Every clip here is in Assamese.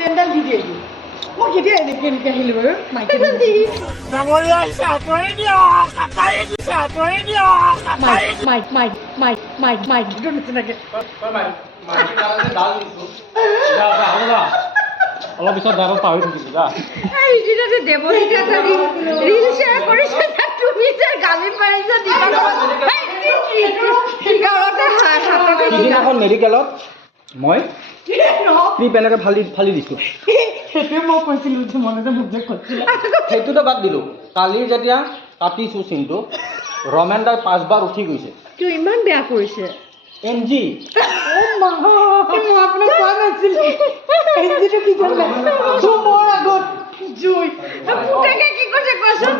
লেন্ডাল দি দিয়ে মই কেতিয়া এনেকে আহিলো বাৰু মাইক অলপ পিছত দাদা পাহৰি থাকিবি যা দেৱজিতে ৰিল শ্বেয়াৰ কৰিছে তুমি যে গালি পাৰিছা সিদিনাখন মেডিকেলত মই ক্লিপ এনেকৈ ফালি দিছোঁ সেইটোৱে মই কৈছিলোঁ যে মনে যে মোক যে কৈছিল সেইটোতো বাদ দিলোঁ কালি যেতিয়া কাটিছোঁ চিনটো ৰমেন দাই 5 বাৰ উঠি গৈছে কিয় ইমান বেয়া কৰিছে এনজি মই আপোনাক কোৱা নাছিলোঁ এনজিটো কি জানে মোৰ আগত জুই পুতেকে কি কৈছে কোৱাচোন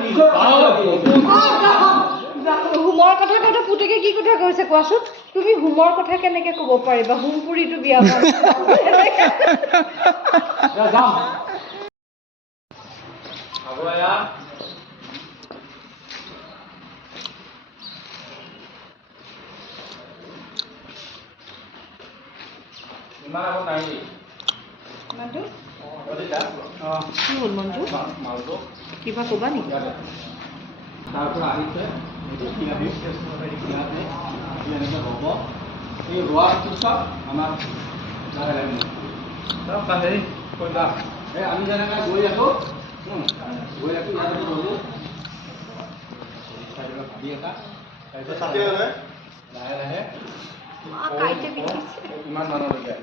হোমৰ কথা কওঁতে পুতেকে কি কথা কৈছে কোৱাচোন তুমি হোমৰ কথা কেনেকে ক'ব পাৰিবা হোমপুৰিটো বিয়া যাম ইমান আগত নাই মঞ্জু অঁ কি হ'ল মঞ্জু মালটো কিবা ক'বা নেকি তাৰ পৰা আহিছে এনেকৈ হ'ব এই ৰোৱাৰ পিছত আমাৰ এই আমি যেনেকৈ গৈ আছোঁ ইয়াতে ৰ'লোঁ ভাবি এটা তাৰপিছত লাহে লাহে ইমান মানুহলৈকে